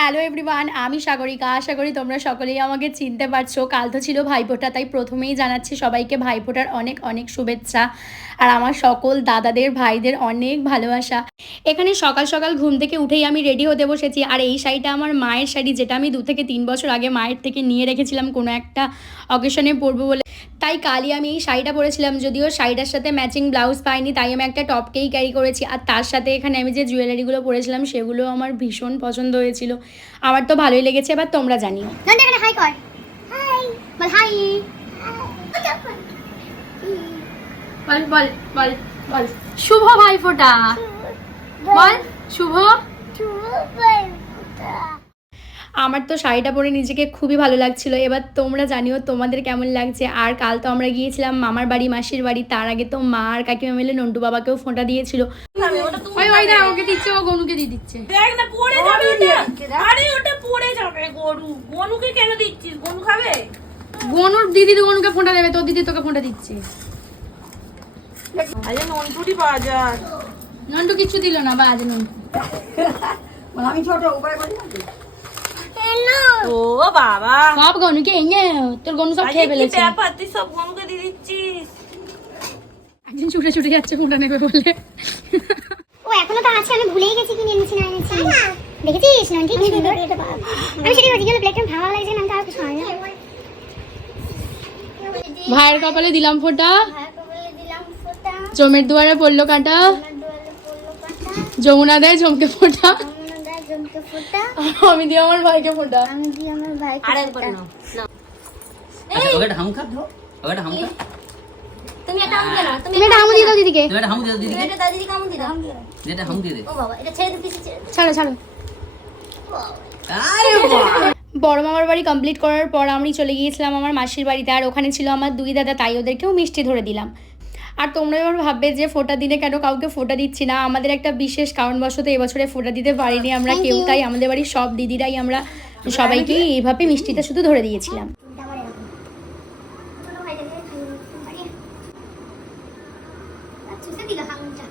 Hello everyone, আমি সাগরিকা। আশা করি তোমরা সকলেই আমাকে চিনতে পারছো। কাল তো ছিল ভাইফোঁটা, তাই প্রথমেই জানাচ্ছি সবাইকে ভাইফোঁটার অনেক অনেক শুভেচ্ছা। আর আমার সকল দাদাদের ভাইদের অনেক ভালোবাসা। এখানে সকাল সকাল ঘুম থেকে উঠেই আমি রেডি হতে বসেছি। আর এই শাড়িটা আমার মায়ের শাড়ি, যেটা আমি 2 থেকে 3 বছর আগে মায়ের থেকে নিয়ে রেখেছিলাম কোনো একটা অকেশনে পরবো বলে। তাই কালই আমি এই শাড়িটা পরেছিলাম, যদিও শাড়িটার সাথে ম্যাচিং ব্লাউজ পাইনি, তাই আমি একটা টপকেই ক্যারি করেছি। আর তার সাথে এখানে আমি যে জুয়েলারিগুলো পরেছিলাম সেগুলো আমার ভীষণ পছন্দ হয়েছিল। আমার তো ভালোই লেগেছে। এবার তোমরা জানিও। হাই কর, হাই বল, হাই বল বল বল বল শুভ ভাইফোঁটা বল। শুভ। আমার তো শাড়িটা পরে নিজেকে খুবই ভালো লাগছিল। এবার তোমরা জানিও তোমাদের কেমন লাগছে। আর কাল তো আমরা গিয়েছিলাম মামার বাড়ি, মাসির বাড়ি। তার আগে তো মা আর কাকিমা মিলে নন্টু বাবাকেও ফোঁটা দিয়েছিল। ওকে দিচ্ছে, ও গনুকে দিয়ে দিচ্ছে। দেখ না পড়ে যাবে ওটা। আরে ওটা পড়ে যাবে। গনুকে কেন দিচ্ছিস? গনু খাবে? গনুর দিদি তো গনুকে ফোঁটা দেবে, তোর দিদি তোকে ফোঁটা দিচ্ছে। আরে নন্টুটি বাজার। নন্টু কিছু দিল না, বাজে নন্টু। আমি ছোট উপরে করি না। ও বাবা, সব গনুকে এনে তোর গনু সব খেয়ে ফেলেছে। কি ব্যাপার, তুই সব গনুকে দিয়ে দিচ্ছিস? একদিন ছুটে ছুটে যাচ্ছে ফোঁটা নেবে বলে। ও এখনো তো আছে, আমি ভুলেই গেছি কি এনেছি না এনেছি। দেখেছিস নন্টি কি সুন্দর। আমি সেটা ওদিকে প্লেটটা ভালো লাগছে না, আমি আর কিছু আনলাম। ভাইয়ের কপালে দিলাম ফোঁটা, ভাই কবলে দিলাম ফোঁটা, জমের দুয়ারে পড়লো কাঁটা, আমার দুয়ারে পড়লো কাঁটা, যমুনা দেয় জমকে ফোঁটা, আমার দায় জমকে ফোঁটা, আমি দিই আমার ভাইকে ফোঁটা। আমি দিই আমার ভাইকে আরেকবার ফোঁটা। নাও। अच्छा ओके हम खा दो ओके हम खा তুমি একটা আমু দাও, তুমি এটা আমু দিয়ে দাও দিদিকে। তুমি এটা হামু দে দিদি এটা দাদিকে আমু দিয়ে দাও। যেটা হামু দিয়ে দে ও বাবা, এটা ছেড়ে দিতেছি, ছেড়ে দে। ছাড়ো ছাড়ো। আরে বাহ বড় মামার বাড়ি কমপ্লিট করার পর আমি চলে গিয়েছিলাম আমার মাসির বাড়িতে। আর ওখানে ছিল আমার 2 দাদা, তাই ওদেরকেও মিষ্টি ধরে দিলাম। আর তোমরা এবার ভাববে যে ফোঁটা দিনে কেন কাউকে ফোঁটা দিচ্ছি না। আমাদের একটা বিশেষ কারণবশত এবছরে ফোঁটা দিতে পারিনি আমরা কেউ, তাই আমাদের বাড়ির সব দিদিরাই আমরা সবাইকে এইভাবে মিষ্টিটা শুধু ধরে দিয়েছিলাম। ছোট ভাইটাকে খাইয়ে আচ্ছা সে দিল হামুটা।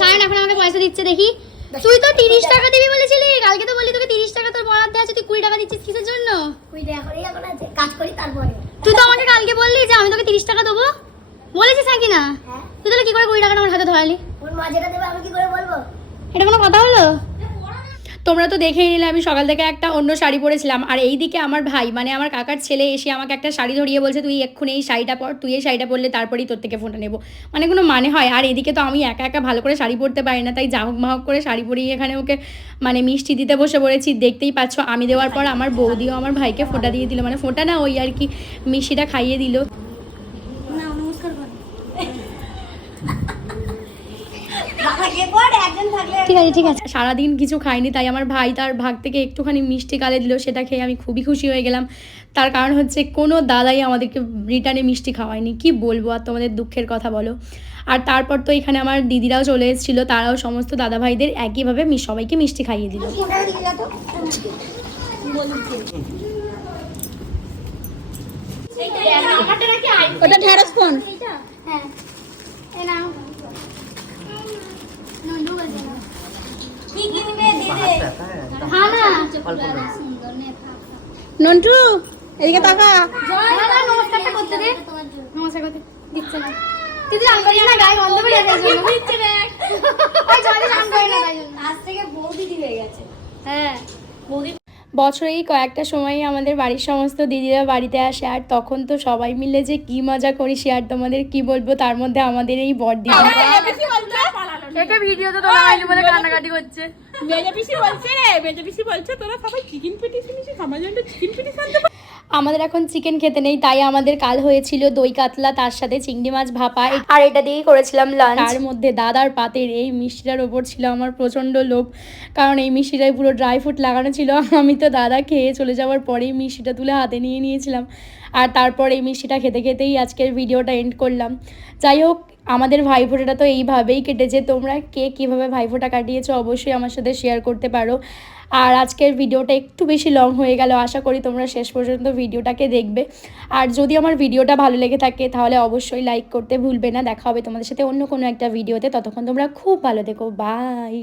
সায়ন এখন আমাকে পয়সা দিচ্ছে দেখি। তুই তো 30 টাকা দিবি বলেছিলি, কালকে তো বললি তোকে 30 টাকা তোর বরাদ্দ আছে, তুই 20 টাকা দিচ্ছিস কিসের জন্য? কুই টাকা করে এখন আছে, কাজ করি তারপরে। তুই তো আমাকে কালকে বললি যে আমি তোকে 30 টাকা দেবো, বলেছিস নাকি না? হ্যাঁ, তুই তাহলে কি করে 20 টাকাটা আমার হাতে ধরালি? ওর মা যেটা দেবে আমি কি করে বলবো? এটা কোনো কথা হলো? তোমরা তো দেখেই নিলে আমি সকাল থেকে একটা অন্য শাড়ি পরেছিলাম। আর এইদিকে আমার ভাই মানে আমার কাকার ছেলে এসে আমাকে একটা শাড়ি ধরিয়ে বলছে তুই এক্ষুনি এই শাড়িটা পর, তুই এই শাড়িটা পরলে তারপরেই তোর থেকে ফোনটা নেবো। মানে কোনো মানে হয়? আর এদিকে তো আমি একা একা ভালো করে শাড়ি পরতে পারি না, তাই জাহক মাহক করে শাড়ি পরিয়ে এখানে ওকে মানে মিষ্টি দিতে বসে পড়েছি। দেখতেই পাচ্ছ আমি দেওয়ার পর আমার বৌদিও আমার ভাইকে ফোঁটা দিয়ে দিল, মানে ফোঁটা না ওই আর কি মিষ্টিটা খাইয়ে দিল। না নমস্কার করো। বাবাকে পর একজন থাকলে ঠিক আছে ঠিক আছে। সারাদিন কিছু খাইনি, তাই আমার ভাই তার ভাগ থেকে একটুখানি মিষ্টি গালে দিল, সেটা খেয়ে আমি খুবই খুশি হয়ে গেলাম। তার কারণ হচ্ছে কোনো দাদাই আমাদেরকে রিটার্নে মিষ্টি খাওয়ায়নি। কি বলবো আর তোমাদের দুঃখের কথা বলো। আর তারপর তো এখানে আমার দিদিরাও চলে এসেছিলো, তারাও সমস্ত দাদা ভাইদের একইভাবে সবাইকে মিষ্টি খাইয়ে দিল। ফোনটা দিয়ে দাও তো। ওটা ঢেঁড়স ফোন। হ্যাঁ এই নাও। নন্টু বলছে না কি কিনবে দিদি? হ্যাঁ না নন্টু এদিকে তাকা। না নমস্কারটা করতে দে। নমস্কার করতে দিচ্ছে না। দিদি জান করিস না, গায়ে গন্ধ বেরিয়ে গেছে দিচ্ছে না। ওই জলে জান করি না তাই জন্য। আজ থেকে বউ দিদি হয়ে গেছে। হ্যাঁ, বছরেই কয়েকটা সময় আমাদের বাড়ির সমস্ত দিদিরা বাড়িতে আসে। আর তখন তো সবাই মিলে যে কি মজা করি সে আর তোমাদের কি বলবো। তার মধ্যে আমাদের এই বড় দিদি এটা ভিডিওতে তোলা হয়নি বলে কান্নাকাটি করছে। মেজে পিসি বলছে তোরা সবাই চিকেন পেটি শুনেছিস, আমার জন্য চিকেন পেটি আনতে পারবি? আমাদের এখন চিকেন খেতে নেই, তাই আমাদের কাল হয়েছিল দই কাতলা, তার সাথে চিংড়ি মাছ ভাপা, আর এটা দিয়েই করেছিলাম লাঞ্চ। তার মধ্যে দাদার পাতের এই মিষ্টিটার ওপর ছিল আমার প্রচণ্ড লোভ, কারণ এই মিষ্টিটায় পুরো ড্রাই ফ্রুট লাগানো ছিল। আমি তো দাদা খেয়ে চলে যাওয়ার পরেই মিষ্টিটা তুলে হাতে নিয়ে নিয়েছিলাম। আর তারপর এই মিষ্টিটা খেতে খেতেই আজকের ভিডিওটা এন্ড করলাম। যাই হোক, আমাদের ভাইফোঁটাটা তো এইভাবেই কেটেছে। তোমরা কে কীভাবে ভাইফোঁটা কাটিয়েছো অবশ্যই আমার সাথে শেয়ার করতে পারো। আর আজকের ভিডিওটা একটু বেশি লং হয়ে গেল, আশা করি তোমরা শেষ পর্যন্ত ভিডিওটাকে দেখবে। আর যদি আমার ভিডিওটা ভালো লেগে থাকে তাহলে অবশ্যই লাইক করতে ভুলবে না। দেখা হবে তোমাদের সাথে অন্য কোনো একটা ভিডিওতে, ততক্ষণ তোমরা খুব ভালো থেকো, বাই।